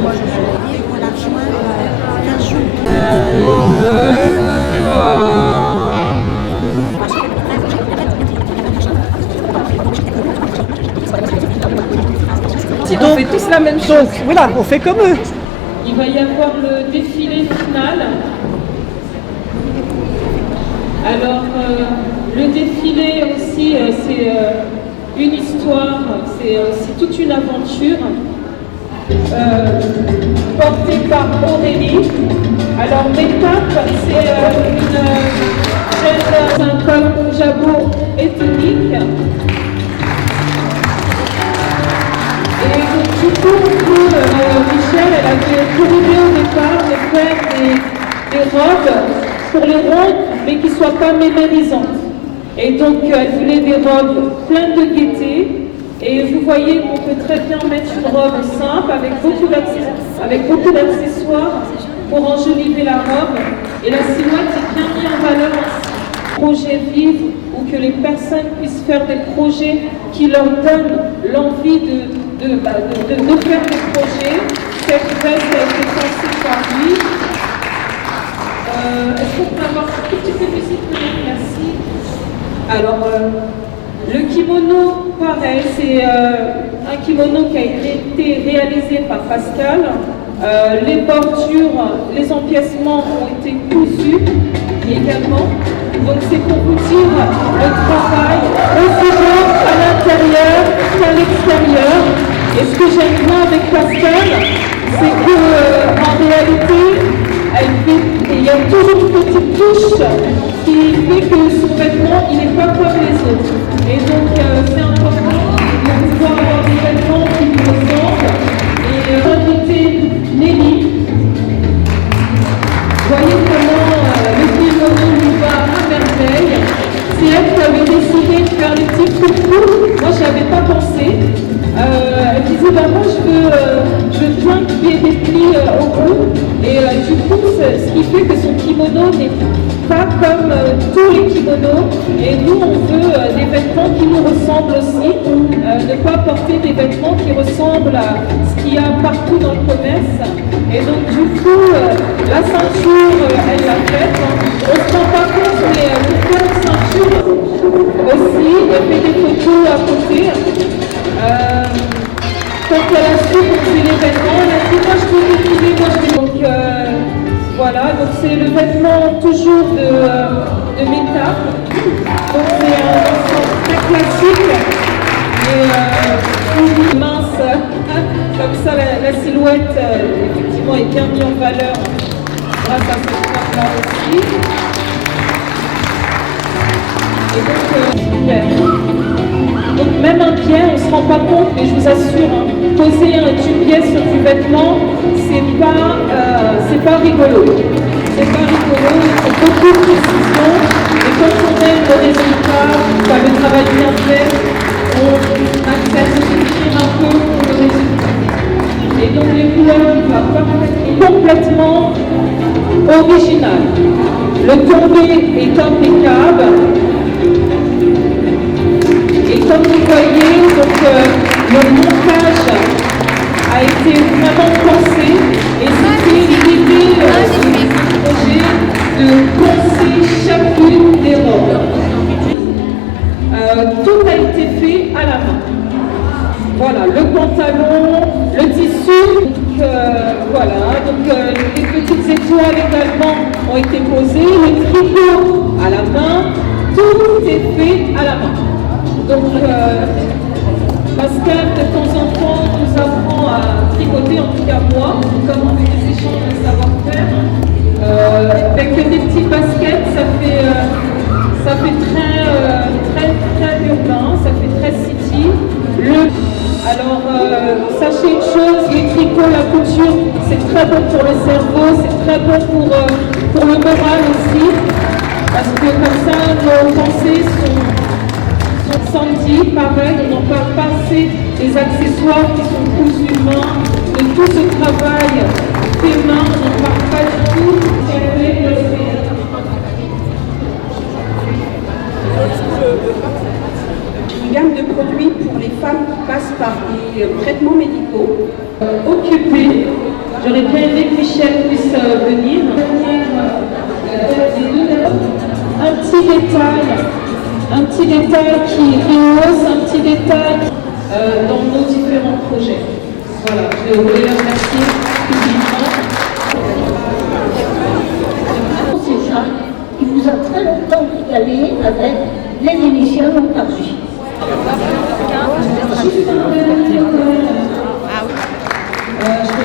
Moi, je suis dit qu'on la rejoint 15 jours. On fait tous la même chose. Donc voilà, on fait comme eux. Il va y avoir le défilé final. Alors, le défilé aussi, c'est une histoire, c'est toute une aventure portée par Aurélie. Alors, l'étape, c'est un col jabot ethnique. Et donc, du coup, Michel, elle avait pour idée au départ de faire des robes pour les rondes, mais qui ne soient pas mémorisantes. Et donc, elle voulait des robes pleines de gaieté. Et vous voyez qu'on peut très bien mettre une robe simple avec beaucoup d'accessoires pour enjoliver la robe. Et la silhouette est bien mise en valeur aussi. Projet vivre ou que les personnes puissent faire des projets qui leur donnent l'envie de faire des projets. Cette veste a été pensée par lui. Est-ce qu'on peut avoir un tout petit peu de musique? Merci. Alors, le kimono, pareil, c'est un kimono qui a été réalisé par Pascal. Les bordures, les empiècements ont été cousus également. Donc c'est pour vous dire le travail aussi bien à l'intérieur qu'à l'extérieur. Et ce que j'aime bien avec Pascal, c'est qu'en réalité, il y a toujours une petite touche qui fait que son vêtement, il n'est pas comme les autres. Et donc c'est important de pouvoir avoir des vêtements qui vous ressemblent. Et inviter Nelly. Voyez comment le kimono nous va à merveille. C'est elle qui avait décidé de faire les petits coucous. Moi, je n'avais pas pensé. Elle disait, bah, moi, je veux bien qu'il y ait des plis au cou. Et du coup, ce qui fait que son kimono n'est pas comme tous les kimonos. Et nous, on veut des vêtements qui nous ressemblent aussi. Ne pas porter des vêtements qui ressemblent à ce qu'il y a partout dans le commerce. Et donc, du coup, la ceinture, elle l'a faite. On ne se rend pas compte, mais pour faire une ceinture aussi, elle fait des photos à côté. Quand elle a su qu'on faisait les vêtements, elle a dit moi je peux défiler, moi je vais. Donc voilà, donc c'est le vêtement toujours de métal. Donc c'est un ensemble très classique et mince. Comme ça la silhouette effectivement est bien mise en valeur grâce à cette forme-là aussi. Et donc super. Donc même un pied, on ne se rend pas compte, mais je vous assure, hein, poser une pièce sur du vêtement, c'est pas rigolo. C'est pas rigolo, il faut beaucoup de précision. Et quand on aime le résultat, le travail bien fait, on accepte de souffrir un peu pour le résultat. Et donc les couleurs sont complètement originales. Le tombé est impeccable. Et comme vous voyez, donc, le montage a été vraiment pensé et c'était l'idée du projet de penser chacune des robes. Tout a été fait à la main. Voilà, le pantalon, le tissu, donc, voilà, donc les petites étoiles également ont été posées, le tricot à la main, tout est fait à la main. Donc, Pascal, de temps en temps, nous apprend à tricoter, en tout cas moi, comme on fait des échanges de savoir-faire. Avec des petits baskets, ça fait très urbain, ça fait très city. Alors, sachez une chose, les tricots, la couture, c'est très bon pour le cerveau, c'est très bon pour le moral aussi, parce que comme ça, nos pensées sont samedi, pareil, on n'en parle pas assez des accessoires qui sont cousus main, de tout ce travail fait main, on n'en parle pas du tout. Francisco, occupé. J'aurais bien aimé que Michel puisse venir. Un petit détail qui rehausse, un petit détail dans nos différents projets. Voilà, je voulais les remercier publiquement. C'est ça qui vous a très longtemps régalé avec les émissions au Paris. Je